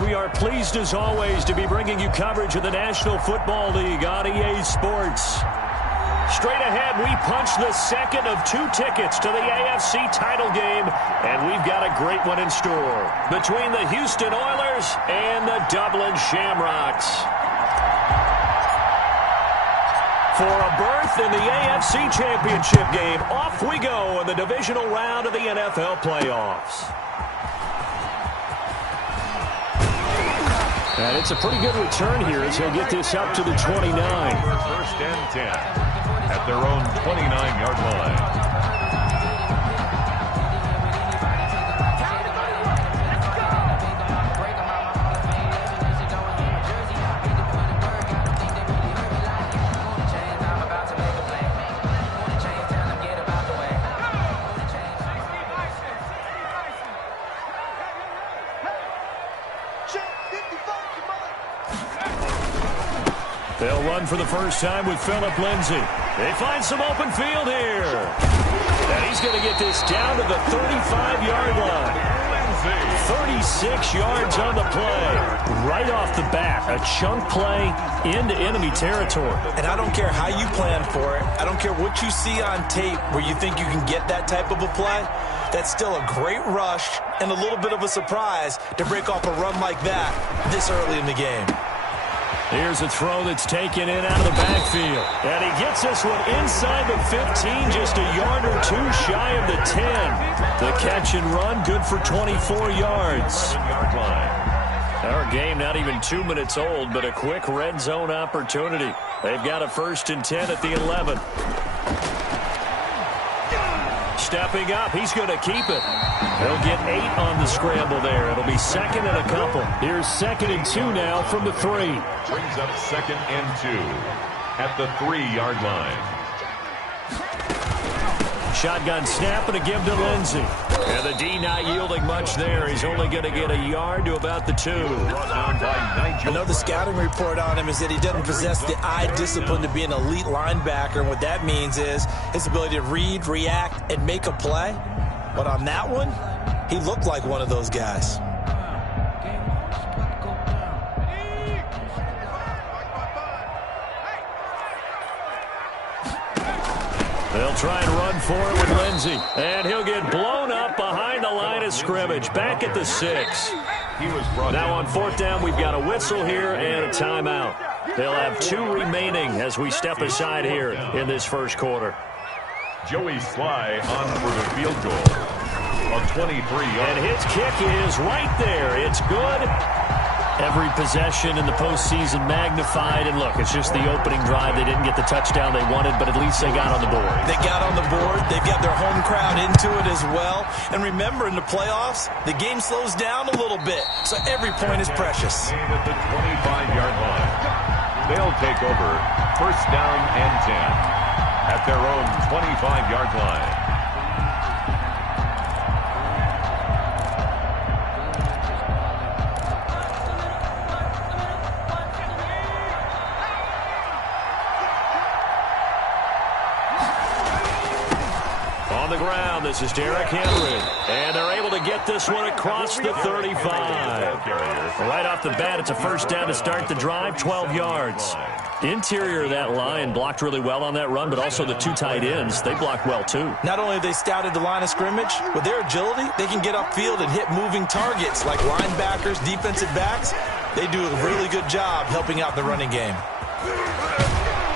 We are pleased as always to be bringing you coverage of the National Football League on EA Sports. Straight ahead, we punch the second of 2 tickets to the AFC title game, and we've got a great one in store between the Houston Oilers and the Dublin Shamrocks. For a berth in the AFC Championship game, off we go in the divisional round of the NFL playoffs. And it's a pretty good return here as he'll get this up to the 29. First and 10 at their own 29-yard line. They'll run for the first time with Phillip Lindsay. They find some open field here. And he's going to get this down to the 35-yard line. 36 yards on the play. Right off the bat, a chunk play into enemy territory. And I don't care how you plan for it. I don't care what you see on tape where you think you can get that type of a play. That's still a great rush and a little bit of a surprise to break off a run like that this early in the game. Here's a throw that's taken in out of the backfield. And he gets this one inside the 15, just a yard or two shy of the 10. The catch and run, good for 24 yards. Our game not even 2 minutes old, but a quick red zone opportunity. They've got a 1st and 10 at the 11. Stepping up, he's going to keep it. He'll get 8 on the scramble there. It'll be 2nd and a couple. Here's 2nd and 2 now from the 3. Brings up 2nd and 2 at the 3-yard line. Shotgun snap and a give to Lindsay. And the D not yielding much there. He's only going to get a yard to about the 2. I know the scouting report on him is that he doesn't possess the eye discipline to be an elite linebacker. And what that means is his ability to read, react, and make a play. But on that one, he looked like one of those guys. They'll try and run for it with Lindsay. And he'll get blown up behind the line of scrimmage. Back at the 6. Now on 4th down, we've got a whistle here and a timeout. They'll have 2 remaining as we step aside here in this first quarter. Joey Sly on for the field goal. A 23-yard. And his kick is right there. It's good. Every possession in the postseason magnified. And look, it's just the opening drive. They didn't get the touchdown they wanted, but at least they got on the board. They got on the board. They've got their home crowd into it as well. And remember, in the playoffs, the game slows down a little bit. So every point is precious. At the 25-yard line. They'll take over 1st down and 10 at their own 25-yard line. On the ground, this is Derrick Henry. And they're able to get this one across the 35. Right off the bat, it's a 1st down to start the drive, 12 yards. Interior of that line blocked really well on that run, but also the 2 tight ends, they blocked well too. Not only have they scouted the line of scrimmage, with their agility, they can get upfield and hit moving targets like linebackers, defensive backs. They do a really good job helping out the running game.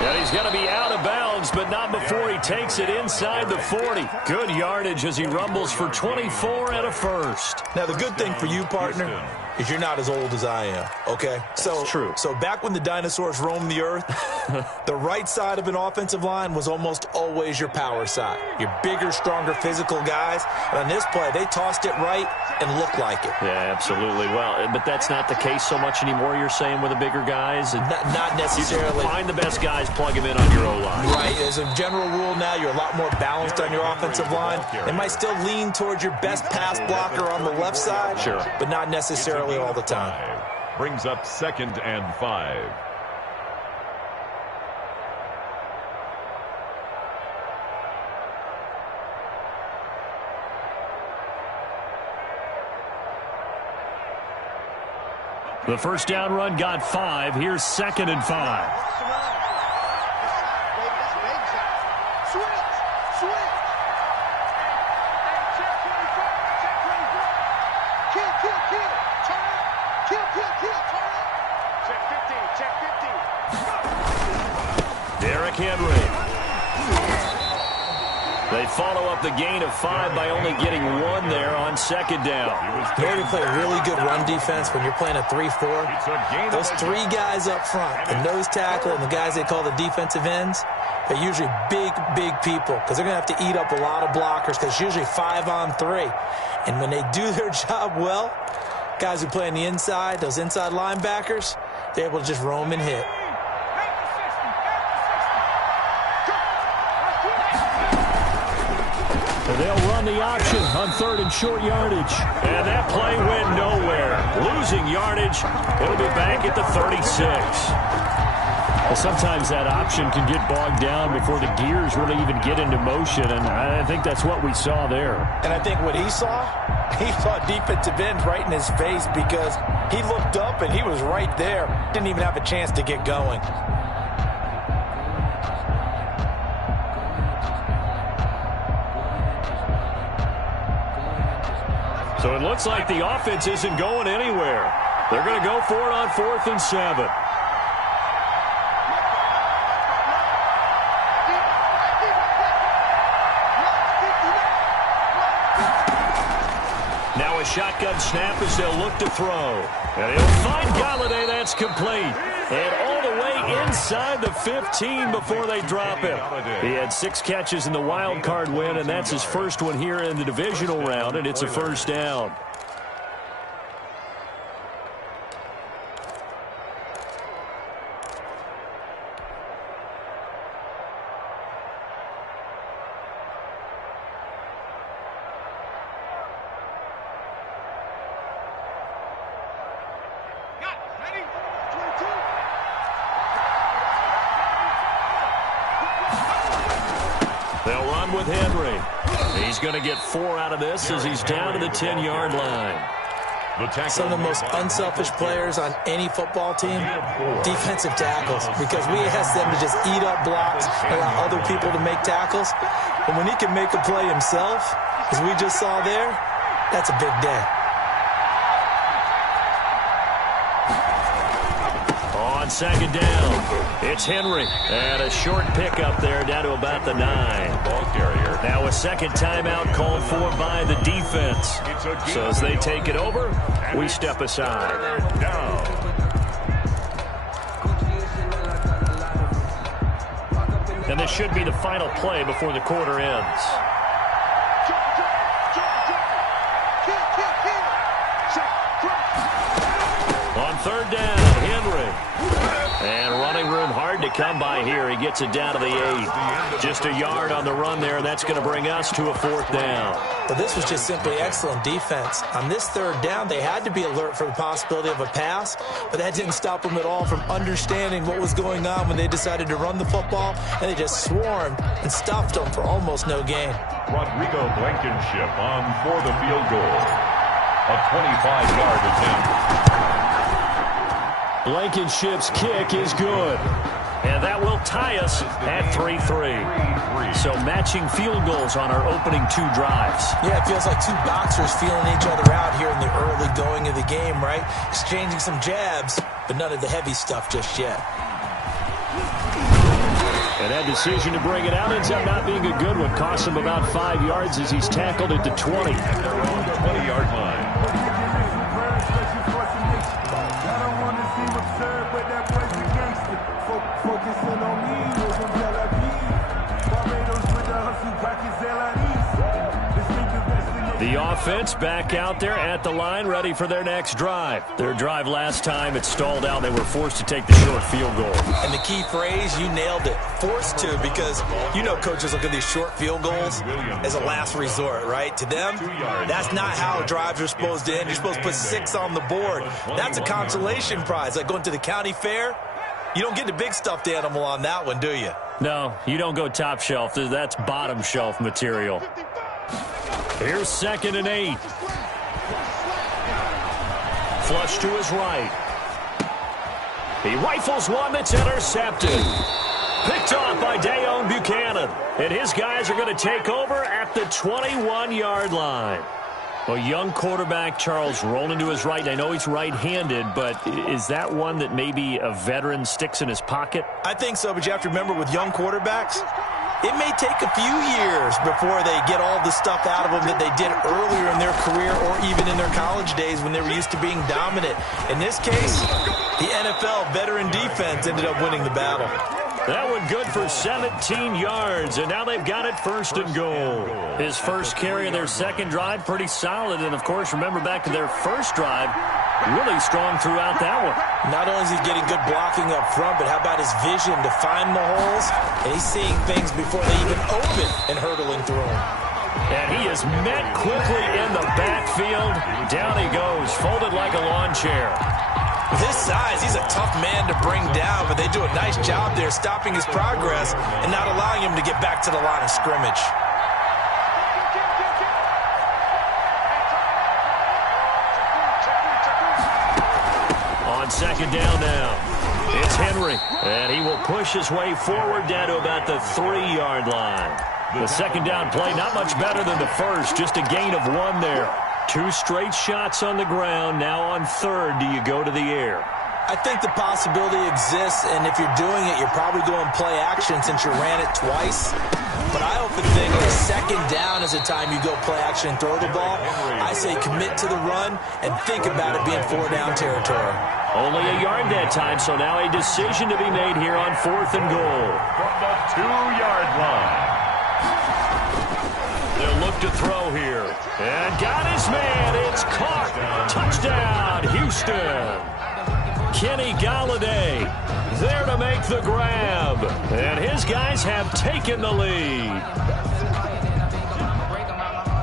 And he's going to be out of bounds, but not before he takes it inside the 40. Good yardage as he rumbles for 24 and a 1st. Now, the good thing for you, partner, is you're not as old as I am, okay? That's true. So back when the dinosaurs roamed the earth, the right side of an offensive line was almost always your power side. Your bigger, stronger, physical guys. And on this play, they tossed it right and looked like it. Yeah, absolutely. Well, but that's not the case so much anymore, you're saying, with the bigger guys? Not necessarily. You find the best guys, plug them in on your O-line. Right. As a general rule now, you're a lot more balanced on your offensive line. They might still lean towards your best pass blocker on the left side, sure, but not necessarily all the time. Brings up 2nd and 5. The first down run got 5. Here's 2nd and 5. Derrick Henry. They follow up the gain of 5 by only getting 1 there on 2nd down. You know, you play a really good run defense when you're playing a 3-4. Those 3 guys up front, the nose tackle and the guys they call the defensive ends, they're usually big, big people because they're going to have to eat up a lot of blockers because it's usually 5 on 3. And when they do their job well, guys who play on the inside, those inside linebackers, they're able to just roam and hit. They'll run the option on 3rd and short yardage. And that play went nowhere. Losing yardage. It'll be back at the 36. Well, sometimes that option can get bogged down before the gears really even get into motion, and I think that's what we saw there. And I think what he saw defensive end right in his face because he looked up and he was right there. Didn't even have a chance to get going. So it looks like the offense isn't going anywhere. They're going to go for it on 4th and 7. Now a shotgun snap as they'll look to throw. And he'll find Galladay. That's complete. And all the way inside the 15 before they drop him. He had 6 catches in the wild card win, and that's his first one here in the divisional round, and it's a first down. They'll run with Henry. He's going to get 4 out of this as he's down to the 10-yard line. Some of the most unselfish players on any football team, defensive tackles, because we ask them to just eat up blocks, allow other people to make tackles. But when he can make a play himself, as we just saw there, that's a big day. On 2nd down, it's Henry. And a short pickup there down to about the 9. Ball carrier. Now a second timeout called for by the defense. So as they take it over, we step aside. And this should be the final play before the quarter ends. On 3rd down, Henry. And running room hard to come by here. He gets it down to the 8. Just a yard on the run there. That's going to bring us to a 4th down. Well, this was just simply excellent defense. On this 3rd down, they had to be alert for the possibility of a pass, but that didn't stop them at all from understanding what was going on when they decided to run the football, and they just swarmed and stuffed them for almost no gain. Rodrigo Blankenship on for the field goal. A 25-yard attempt. Blankenship's kick is good. And that will tie us at 3-3. So matching field goals on our opening 2 drives. Yeah, it feels like 2 boxers feeling each other out here in the early going of the game, right? Exchanging some jabs, but none of the heavy stuff just yet. And that decision to bring it out ends up not being a good one. Costs him about 5 yards as he's tackled at the 20. At their own 20-yard line. The offense back out there at the line, ready for their next drive. Their drive last time, it stalled out. They were forced to take the short field goal. And the key phrase, you nailed it, forced to, because you know coaches look at these short field goals as a last resort, right? To them, that's not how drives are supposed to end. You're supposed to put 6 on the board. That's a consolation prize, like going to the county fair. You don't get the big stuffed animal on that one, do you? No, you don't go top shelf. That's bottom shelf material. Here's 2nd and 8. Flush to his right. He rifles one that's intercepted. Picked off by Dayon Buchanan. And his guys are going to take over at the 21-yard line. A young quarterback, Charles, rolling to his right. I know he's right-handed, but is that one that maybe a veteran sticks in his pocket? I think so, but you have to remember with young quarterbacks, it may take a few years before they get all the stuff out of them that they did earlier in their career or even in their college days when they were used to being dominant. In this case, the NFL veteran defense ended up winning the battle. That one good for 17 yards, and now they've got it first and goal. His first carry of their second drive, pretty solid. And, of course, remember back to their first drive, really strong throughout that one. Not only is he getting good blocking up front, but how about his vision to find the holes? And he's seeing things before they even open and hurtling through them. And he is met quickly in the backfield. Down he goes, folded like a lawn chair. With his size, he's a tough man to bring down, but they do a nice job there stopping his progress and not allowing him to get back to the line of scrimmage. On second down now, it's Henry, and he will push his way forward down to about the 3-yard line. The second down play, not much better than the first, just a gain of 1 there. 2 straight shots on the ground. Now on third, do you go to the air? I think the possibility exists, and if you're doing it, you're probably going play action since you ran it twice. But I often think the second down is the time you go play action and throw the ball. I say commit to the run and think about it being 4-down territory. Only a yard that time, so now a decision to be made here on 4th and goal. From the 2-yard line. They'll look to throw here. And got his man. It's caught. Touchdown, Houston. Kenny Galladay there to make the grab. And his guys have taken the lead.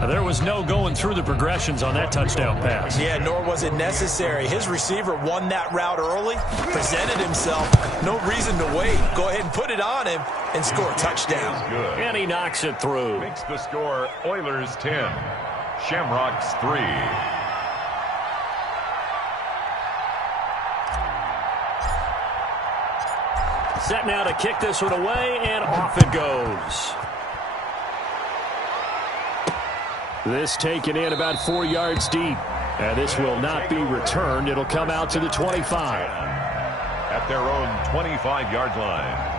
There was no going through the progressions on that touchdown pass. Yeah, nor was it necessary. His receiver won that route early, presented himself. No reason to wait. Go ahead and put it on him and score a touchdown. Good. And he knocks it through. Makes the score Oilers 10, Shamrocks 3. Set now to kick this one away, and off it goes. This taken in about 4 yards deep. And this will not be returned. It'll come out to the 25. At their own 25-yard line.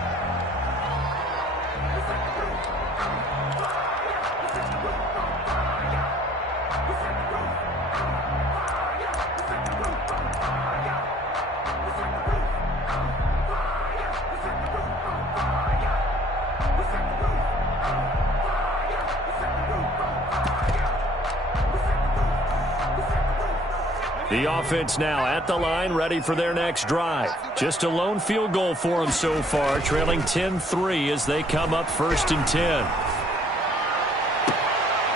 The offense now at the line, ready for their next drive. Just a lone field goal for them so far, trailing 10-3 as they come up 1st and 10.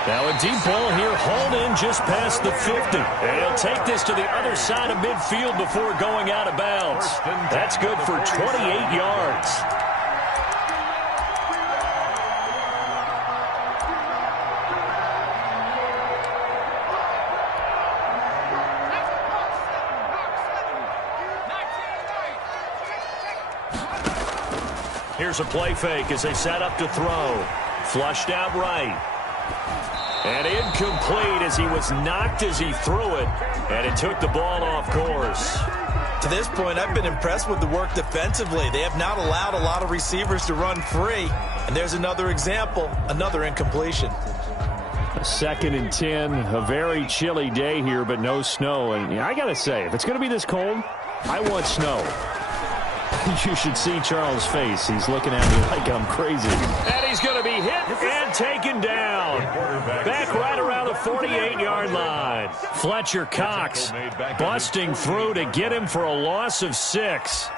Now a deep ball here, hauled in just past the 50. And he'll take this to the other side of midfield before going out of bounds. That's good for 28 yards. Here's a play fake as they set up to throw. Flushed out right. And incomplete as he was knocked as he threw it. And it took the ball off course. To this point, I've been impressed with the work defensively. They have not allowed a lot of receivers to run free. And there's another example, another incompletion. 2nd and 10, a very chilly day here, but no snow. And I got to say, if it's going to be this cold, I want snow. You should see Charles' face. He's looking at me like I'm crazy. And he's going to be hit and taken down. Back right around the 48-yard line. Fletcher Cox busting through to get him for a loss of 6.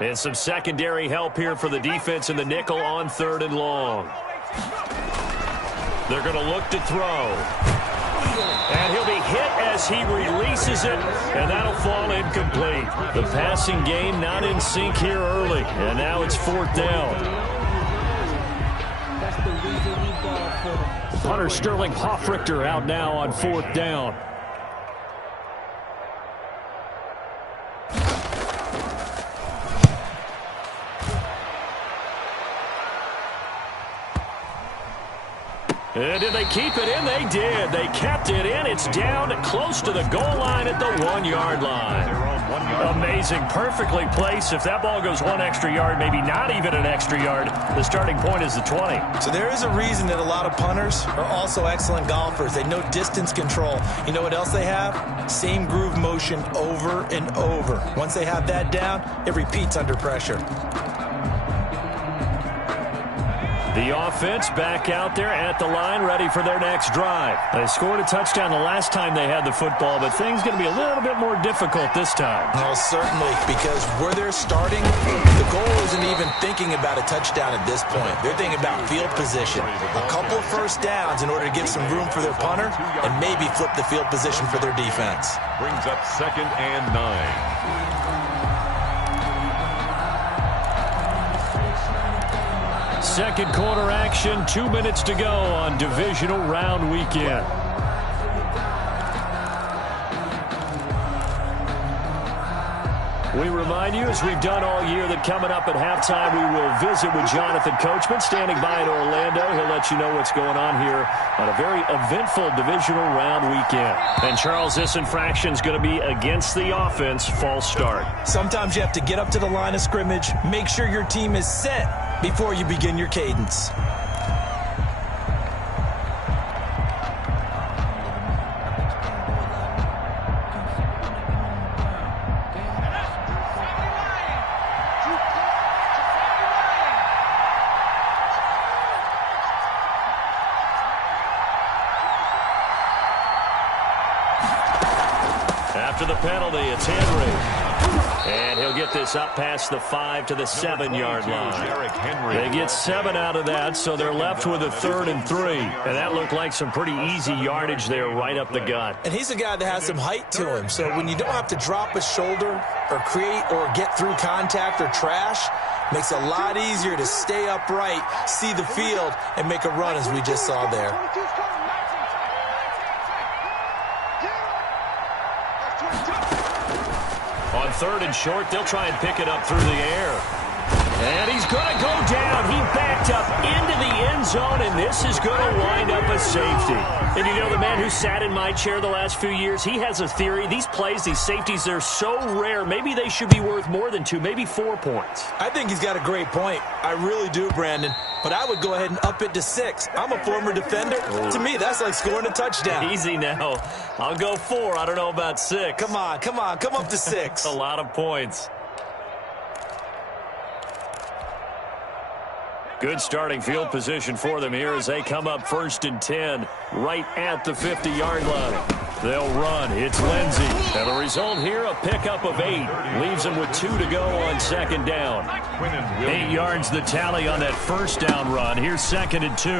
And some secondary help here for the defense in the nickel on 3rd and long. They're going to look to throw. And he'll be hit as he releases it, and that'll fall incomplete. The passing game not in sync here early, and now it's 4th down. Punter Sterling Hoffrichter out now on 4th down. And did they keep it in? They did. They kept it in. It's down close to the goal line at the 1-yard line. Amazing. Perfectly placed. If that ball goes 1 extra yard, maybe not even an extra yard, the starting point is the 20. So there is a reason that a lot of punters are also excellent golfers. They know distance control. You know what else they have? Same groove motion over and over. Once they have that down, it repeats under pressure. The offense back out there at the line, ready for their next drive. They scored a touchdown the last time they had the football, but things going to be a little bit more difficult this time. Oh, certainly, because where they're starting, the goal isn't even thinking about a touchdown at this point. They're thinking about field position. A couple of first downs in order to give some room for their punter and maybe flip the field position for their defense. Brings up 2nd and 9. Second quarter action, 2 minutes to go on divisional round weekend. We remind you, as we've done all year, that coming up at halftime, we will visit with Jonathan Coachman, standing by in Orlando. He'll let you know what's going on here on a very eventful divisional round weekend. And Charles, this infraction is going to be against the offense, false start. Sometimes you have to get up to the line of scrimmage, make sure your team is set before you begin your cadence. After the penalty, it's Henry. And he'll get this up past the 5 to the 7-yard line. They get 7 out of that, so they're left with a 3rd and 3. And that looked like some pretty easy yardage there right up the gut. And he's a guy that has some height to him, so when you don't have to drop a shoulder or create or get through contact or trash, makes it a lot easier to stay upright, see the field, and make a run as we just saw there. On 3rd and short, they'll try and pick it up through the air. And he's going to go down. He backed up into the end zone, and this is going to wind up a safety. And you know, the man who sat in my chair the last few years, he has a theory. These plays, these safeties, they're so rare. Maybe they should be worth more than 2, maybe 4 points. I think he's got a great point. I really do, Brandon. But I would go ahead and up it to 6. I'm a former defender. Ooh. To me, that's like scoring a touchdown. Easy now. I'll go 4. I don't know about 6. Come on. Come up to 6. A lot of points. Good starting field position for them here as they come up 1st and 10 right at the 50-yard line. They'll run. It's Lindsey. And the result here, a pickup of 8. Leaves them with 2 to go on 2nd down. 8 yards the tally on that 1st down run. Here's 2nd and 2.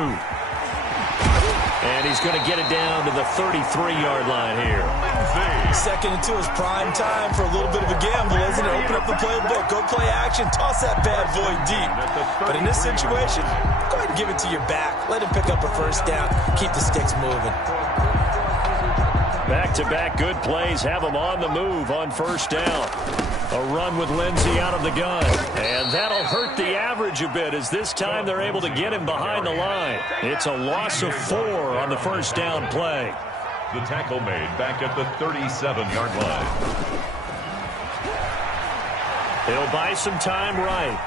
And he's going to get it down to the 33-yard line here. 2nd and 2 is prime time for a little bit of a gamble, isn't it? Open up the playbook, go play action, toss that bad boy deep. But in this situation, go ahead and give it to your back. Let him pick up a 1st down. Keep the sticks moving. Back-to-back good plays have them on the move on 1st down. A run with Lindsey out of the gun. And that'll hurt the average a bit as this time they're able to get him behind the line. It's a loss of 4 on the 1st down play. The tackle made back at the 37-yard line. He'll buy some time right.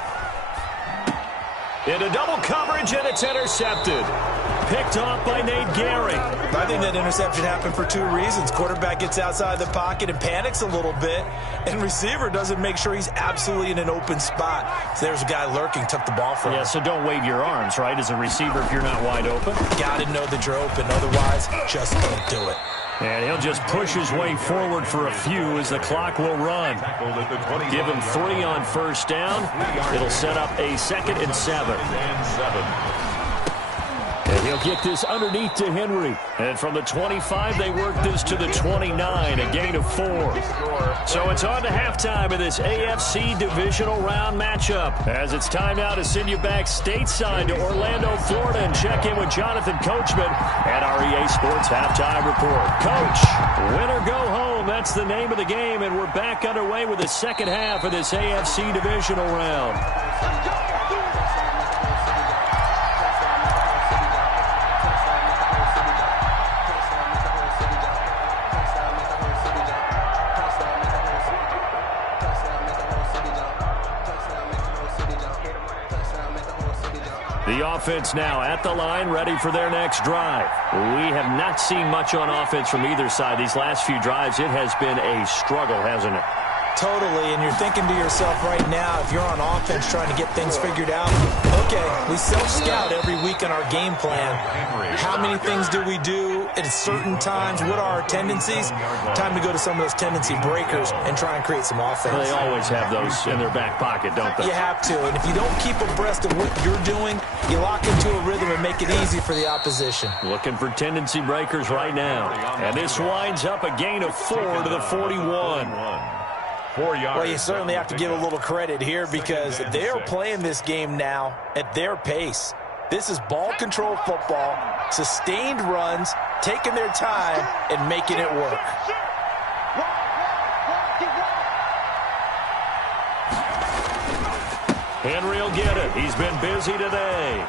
Into double coverage, and it's intercepted. Picked off by Nate Gehring. I think that interception happened for 2 reasons. Quarterback gets outside the pocket and panics a little bit, and receiver doesn't make sure he's absolutely in an open spot. So there's a guy lurking, took the ball from him. Yeah, so don't wave your arms, right, as a receiver if you're not wide open. Got to know that you're open. Otherwise, just don't do it. And he'll just push his way forward for a few as the clock will run. Give him 3 on 1st down. It'll set up a 2nd and 7. And he'll get this underneath to Henry. And from the 25, they work this to the 29, a gain of 4. So it's on to halftime of this AFC divisional round matchup. As it's time now to send you back stateside to Orlando, Florida, and check in with Jonathan Coachman at our EA Sports Halftime Report. Coach, win or go home, that's the name of the game, and we're back underway with the second half of this AFC divisional round. The offense now at the line, ready for their next drive. We have not seen much on offense from either side these last few drives. It has been a struggle, hasn't it? Totally, and you're thinking to yourself right now, if you're on offense trying to get things figured out, okay, we self-scout every week in our game plan. How many things do we do at certain times? What are our tendencies? Time to go to some of those tendency breakers and try and create some offense. They always have those in their back pocket, don't they? You have to, and if you don't keep abreast of what you're doing, you lock into a rhythm and make it easy for the opposition. Looking for tendency breakers right now. And this winds up a gain of 4 to the 41. 4 yards. Well, you certainly have to give a little credit here because they're playing this game now at their pace. This is ball control football, sustained runs, taking their time, and making it work. Henry will get it. He's been busy today.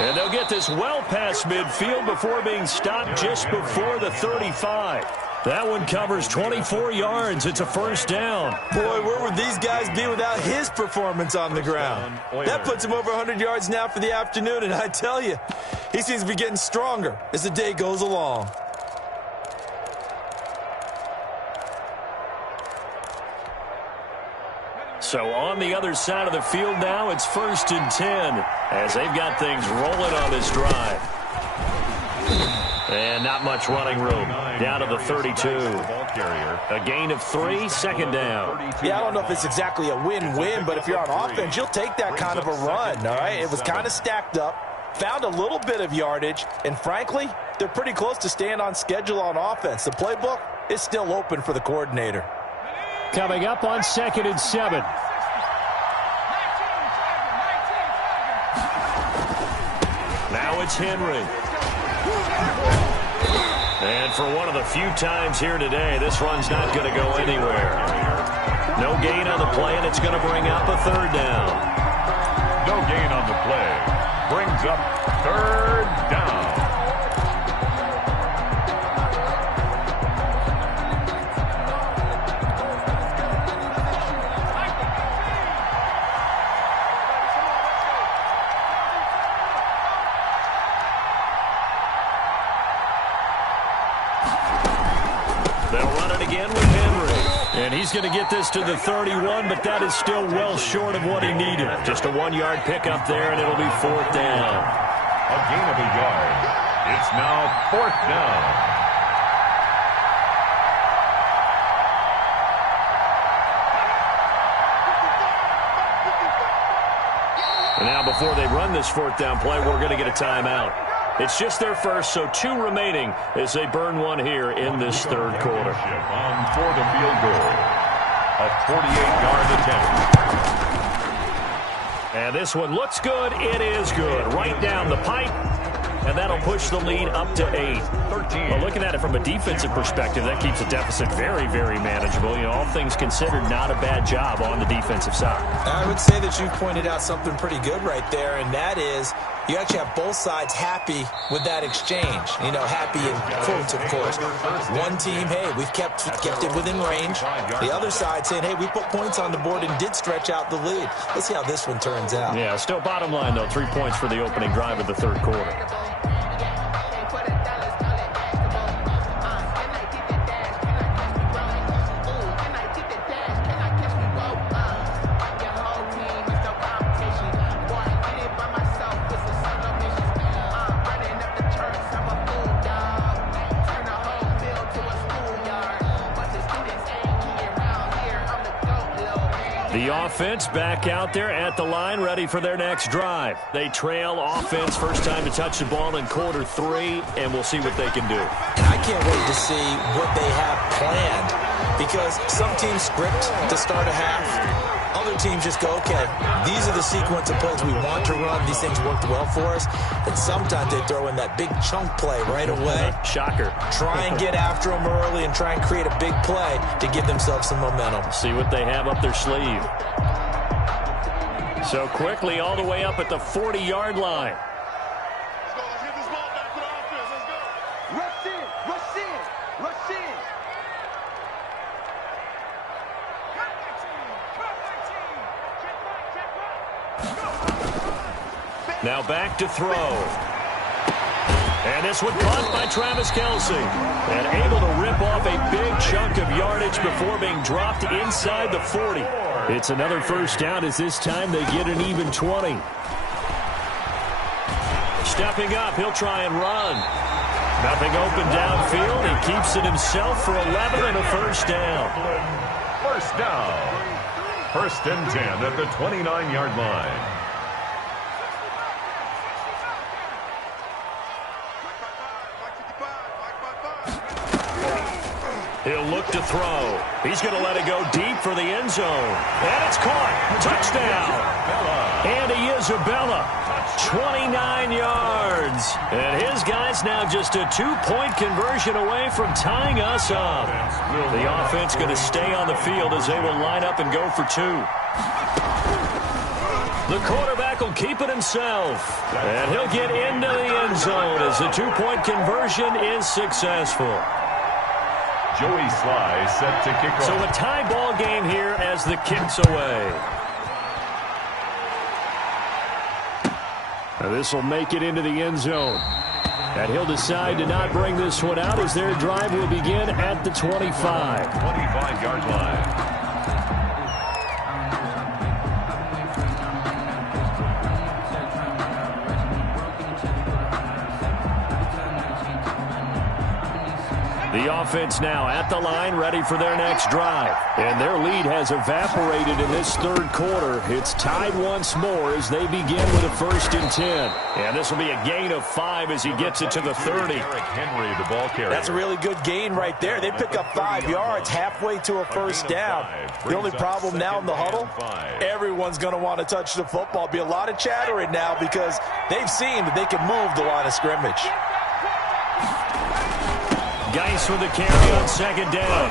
And they'll get this well past midfield before being stopped just before the 35. That one covers 24 yards. It's a first down. Boy, where would these guys be without his performance on the ground? That puts him over 100 yards now for the afternoon, and I tell you, he seems to be getting stronger as the day goes along. So on the other side of the field now, it's 1st and 10 as they've got things rolling on this drive. And not much running room. Down to the 32. A gain of 3, second down. Yeah, I don't know if it's exactly a win-win, but if you're on offense, you'll take that kind of a run, all right? It was kind of stacked up, found a little bit of yardage, and frankly, they're pretty close to staying on schedule on offense. The playbook is still open for the coordinator. Coming up on 2nd and 7. Now it's Henry. And for one of the few times here today, this run's not going to go anywhere. No gain on the play, and it's going to bring up a 3rd down. No gain on the play. Brings up 3rd down. And he's going to get this to the 31, but that is still well short of what he needed. Just a 1-yard pickup there, and it'll be 4th down. A gain of a yard. It's now 4th down. And now before they run this 4th down play, we're going to get a timeout. It's just their first, so 2 remaining as they burn one here in this 3rd quarter. On for the field goal. A 48-yard attempt. And this one looks good. It is good. Right down the pipe. And that'll push the lead up to 8. 13. Well, looking at it from a defensive perspective, that keeps the deficit very, very manageable. You know, all things considered, not a bad job on the defensive side. I would say that you've pointed out something pretty good right there, and that is you actually have both sides happy with that exchange. You know, happy in quotes, of course. One team, hey, we've kept it within range. The other side saying, hey, we put points on the board and did stretch out the lead. Let's see how this one turns out. Yeah, still bottom line, though, 3 points for the opening drive of the 3rd quarter. The offense back out there at the line, ready for their next drive. They trail offense, first time to touch the ball in quarter 3, and we'll see what they can do. And I can't wait to see what they have planned, because some teams script to start a half. Other teams just go, okay, these are the sequence of plays we want to run. These things worked well for us. And sometimes they throw in that big chunk play right away. Shocker. Try and get after them early and try and create a big play to give themselves some momentum. See what they have up their sleeve. So quickly all the way up at the 40-yard line. Let's get this ball back to the offense. Let's go. Rush in. Rush in. Rush in. Now back to throw. And this one caught by Travis Kelce. And able to rip off a big chunk of yardage before being dropped inside the 40. It's another first down as this time they get an even 20. Stepping up, he'll try and run. Nothing open downfield. He keeps it himself for 11 and a first down. First down. First and 10 at the 29-yard line. He'll look to throw. He's going to let it go deep for the end zone. And it's caught. Touchdown. Andy Isabella, 29 yards. And his guy's now just a 2-point conversion away from tying us up. The offense going to stay on the field as they will line up and go for 2. The quarterback will keep it himself. And he'll get into the end zone as the 2-point conversion is successful. Joey Sly set to kick off. So a tie ball game here as the kick's away. Now this will make it into the end zone. And he'll decide to not bring this one out as their drive will begin at the 25. 25-yard line. The offense now at the line, ready for their next drive. And their lead has evaporated in this third quarter. It's tied once more as they begin with a 1st and 10. And this will be a gain of 5 as he gets it to the 30. Henry, the ball carrier. That's a really good gain right there. They pick up 5 yards halfway to a first down. The only problem now in the huddle, everyone's going to want to touch the football. Be a lot of chattering now because they've seen that they can move the line of scrimmage. Geis with the carry on 2nd down.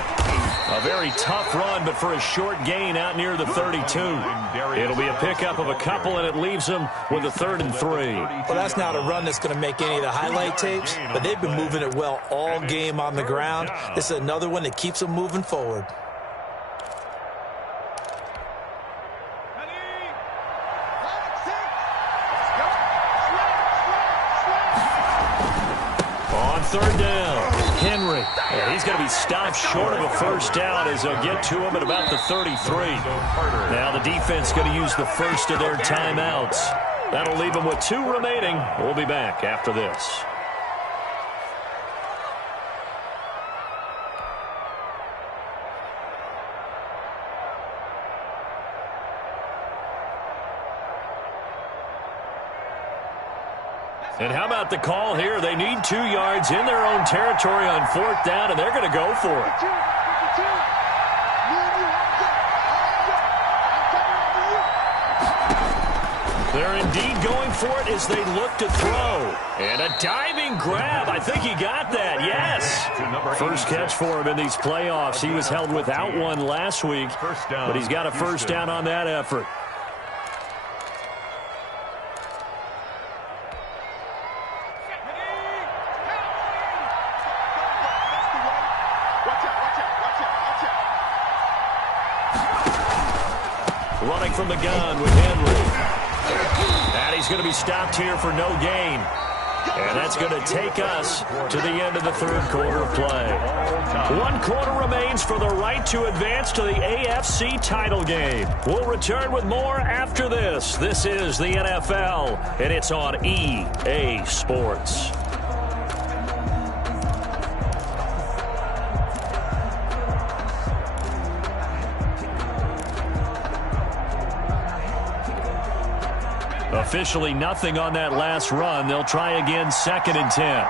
A very tough run, but for a short gain out near the 32. It'll be a pickup of a couple, and it leaves them with a 3rd and 3. Well, that's not a run that's going to make any of the highlight tapes, but they've been moving it well all game on the ground. This is another one that keeps them moving forward. On 3rd down, Henry. And he's going to be stopped short of a first down as they'll get to him at about the 33. Now the defense going to use the first of their timeouts. That'll leave them with 2 remaining. We'll be back after this. And how about the call here? They need 2 yards in their own territory on 4th down, and they're going to go for it. They're indeed going for it as they look to throw. And a diving grab. I think he got that. Yes. First catch for him in these playoffs. He was held without one last week, but he's got a first down on that effort. Running from the gun with Henry. And he's going to be stopped here for no gain. And that's going to take us to the end of the 3rd quarter of play. 1 quarter remains for the right to advance to the AFC title game. We'll return with more after this. This is the NFL, and it's on EA Sports. Officially nothing on that last run. They'll try again, 2nd and 10.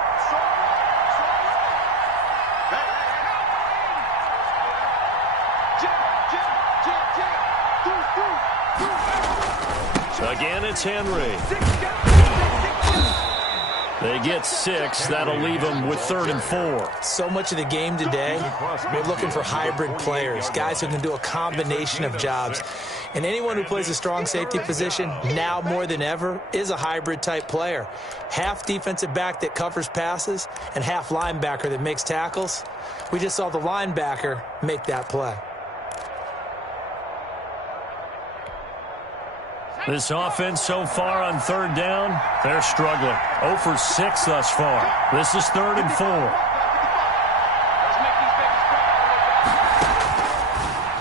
Again, it's Henry. They get 6. That'll leave them with 3rd and 4. So much of the game today, we're looking for hybrid players, guys who can do a combination of jobs. And anyone who plays a strong safety position, now more than ever, is a hybrid-type player. Half defensive back that covers passes and half linebacker that makes tackles. We just saw the linebacker make that play. This offense so far on 3rd down, they're struggling. 0 for 6 thus far. This is 3rd and 4.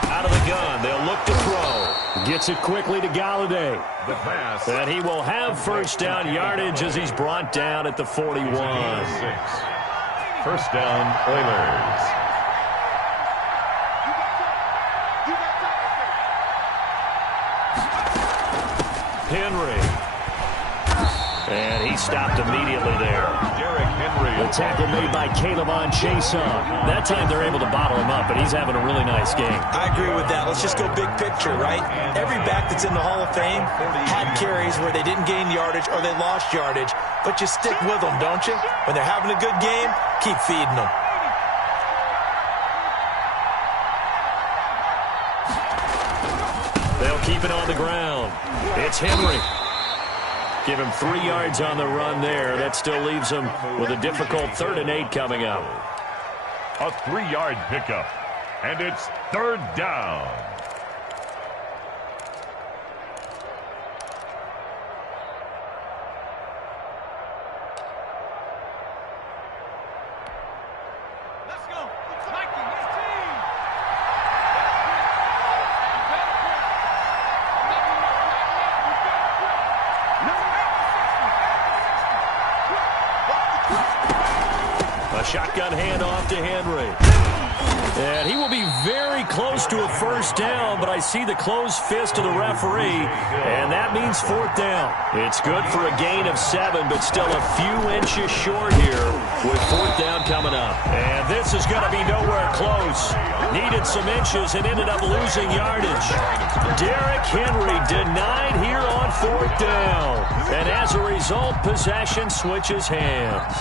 Out of the gun, they'll look to throw. Gets it quickly to Galladay. The pass. And he will have 1st down yardage as he's brought down at the 41. 1st down, Oilers. Henry. And he stopped immediately there. Derrick Henry. The tackle made by Caleb on Chason. That time they're able to bottle him up, and he's having a really nice game. I agree with that. Let's just go big picture, right? Every back that's in the Hall of Fame had carries where they didn't gain yardage or they lost yardage, but you stick with them, don't you? When they're having a good game, keep feeding them. They'll keep it on the ground. It's Henry. Give him 3 yards on the run there. That still leaves him with a difficult 3rd and 8 coming up. A 3-yard pickup. And it's 3rd down. Shotgun handoff to Henry. And he will be very close to a 1st down, but I see the closed fist of the referee, and that means 4th down. It's good for a gain of 7, but still a few inches short here with 4th down coming up. And this is going to be nowhere close. Needed some inches and ended up losing yardage. Derrick Henry denied here on 4th down. And as a result, possession switches hands.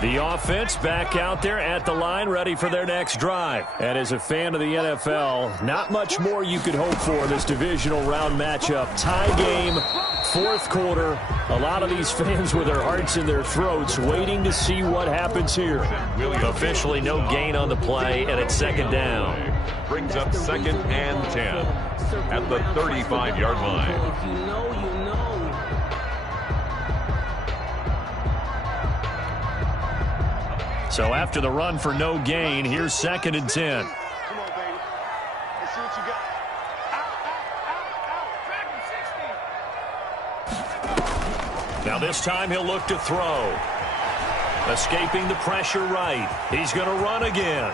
The offense back out there at the line, ready for their next drive. And as a fan of the NFL, not much more you could hope for in this divisional round matchup. Tie game, 4th quarter. A lot of these fans with their hearts in their throats waiting to see what happens here. Officially no gain on the play, and it's 2nd down. Brings up 2nd and 10 at the 35-yard line. So after the run for no gain, here's 2nd and 10. Come on, baby. Let's see what you got. Out. Now this time he'll look to throw. Escaping the pressure right. He's going to run again.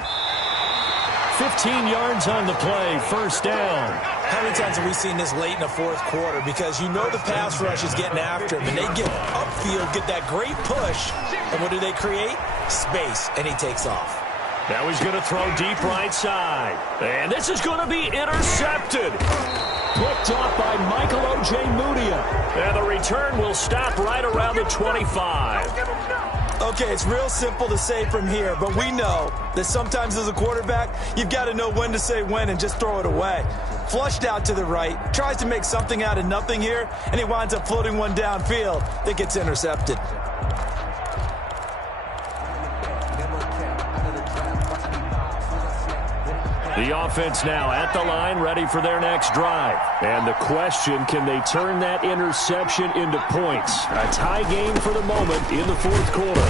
15 yards on the play, 1st down. How many times have we seen this late in the 4th quarter? Because you know the pass rush is getting after him, and they get upfield, get that great push, and what do they create? Space, and he takes off. Now he's going to throw deep right side. And this is going to be intercepted. Picked off by Michael Ojemudia. And the return will stop right around the 25. Okay, it's real simple to say from here, but we know that sometimes as a quarterback, you've got to know when to say when and just throw it away. Flushed out to the right, tries to make something out of nothing here, and he winds up floating one downfield that gets intercepted. The offense now at the line, ready for their next drive. And the question, can they turn that interception into points? A tie game for the moment in the 4th quarter.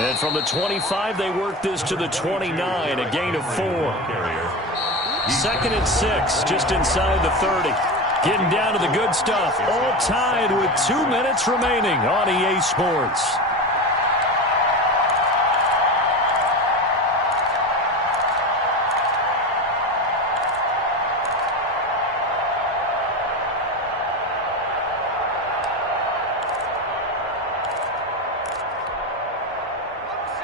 And from the 25, they work this to the 29, a gain of 4. 2nd and 6, just inside the 30. Getting down to the good stuff. All tied with 2 minutes remaining on EA Sports.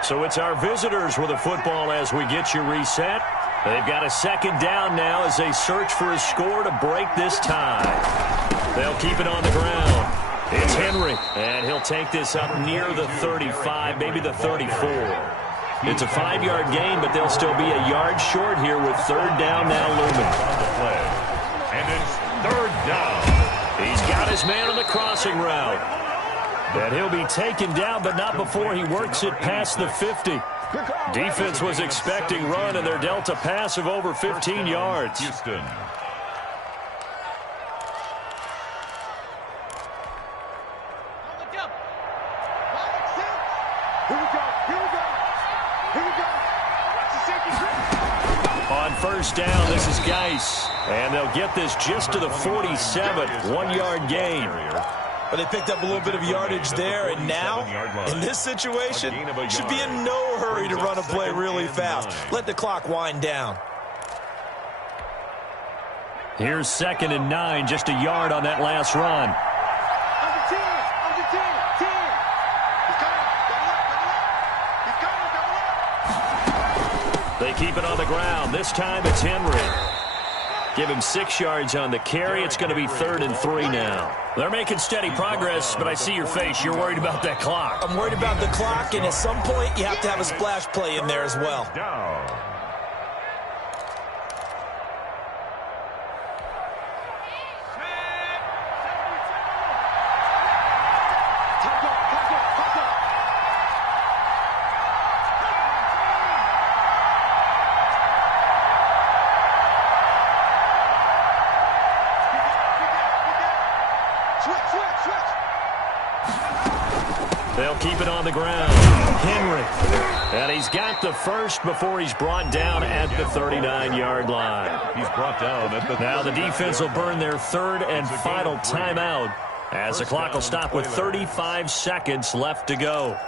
So it's our visitors with the football as we get you reset. They've got a second down now as they search for a score to break this tie. They'll keep it on the ground. It's Henry, and he'll take this up near the 35, maybe the 34. It's a 5-yard gain, but they'll still be a yard short here with third down now looming. And it's third down. He's got his man on the crossing route. And he'll be taken down, but not before he works it past the 50. Defense was expecting run, and they're dealt a pass of over 15 yards. Houston. On first down, this is Geis. And they'll get this just to the 47, 1-yard gain. But they picked up a little bit of yardage there, and now, in this situation, should be in no hurry to run a play really fast. Let the clock wind down. Here's 2nd and 9, just a yard on that last run. They keep it on the ground. This time it's Henry. Give him 6 yards on the carry. It's going to be 3rd and 3 now. They're making steady progress, but I see your face. You're worried about that clock. I'm worried about the clock, and at some point, you have to have a splash play in there as well. They'll keep it on the ground. Henry. And he's got the first before he's brought down at the 39-yard line. He's brought down at the Now the defense will burn their third and final timeout as the clock will stop with 35 seconds left to go.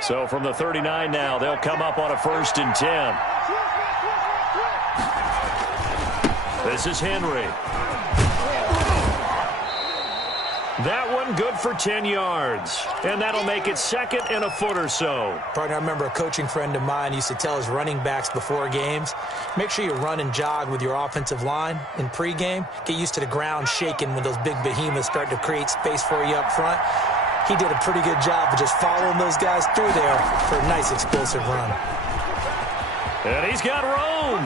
So from the 39 now, they'll come up on a 1st and 10. This is Henry. That one good for 10 yards. And that'll make it 2nd and a foot or so. Partner, I remember a coaching friend of mine used to tell his running backs before games, make sure you run and jog with your offensive line in pregame. Get used to the ground shaking when those big behemoths start to create space for you up front. He did a pretty good job of just following those guys through there for a nice explosive run. And he's got room.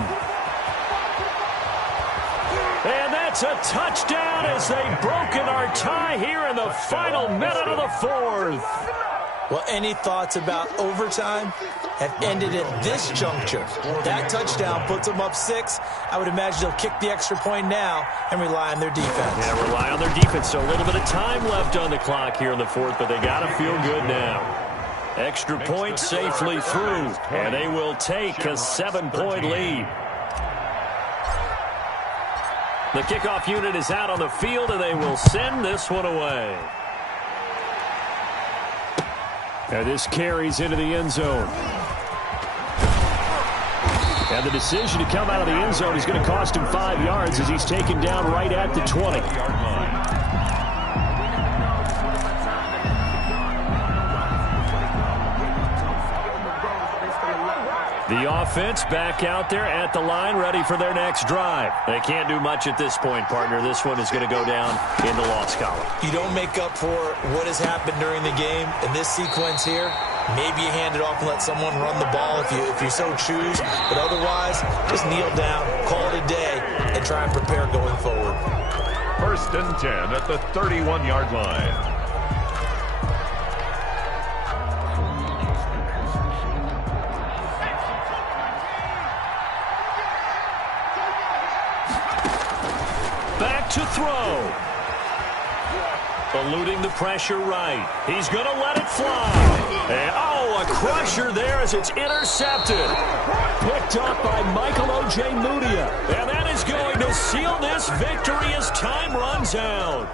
And that's a touchdown as they've broken our tie here in the final minute of the 4th. Well, any thoughts about overtime have ended at this juncture. That touchdown puts them up 6. I would imagine they'll kick the extra point now and rely on their defense. Yeah, rely on their defense. So a little bit of time left on the clock here in the 4th, but they got to feel good now. Extra point safely through, and they will take a 7-point lead. The kickoff unit is out on the field, and they will send this one away. And this carries into the end zone. And the decision to come out of the end zone is going to cost him 5 yards as he's taken down right at the 20-yard line. The offense back out there at the line, ready for their next drive. They can't do much at this point, partner. This one is going to go down in the loss column. You don't make up for what has happened during the game in this sequence here. Maybe you hand it off and let someone run the ball if you so choose. But otherwise, just kneel down, call it a day, and try and prepare going forward. 1st and 10 at the 31-yard line. To throw. Eluding the pressure right. He's going to let it fly. And, a pressure there as it's intercepted. Picked up by Michael O.J. Mudia. And that is going to seal this victory as time runs out.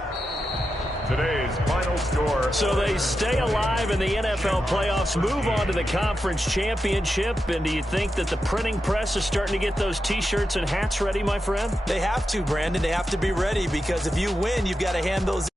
Today's final score. So they stay alive in the NFL playoffs, move on to the conference championship. And do you think that the printing press is starting to get those T-shirts and hats ready, my friend? They have to, Brandon. They have to be ready because if you win, you've got to hand those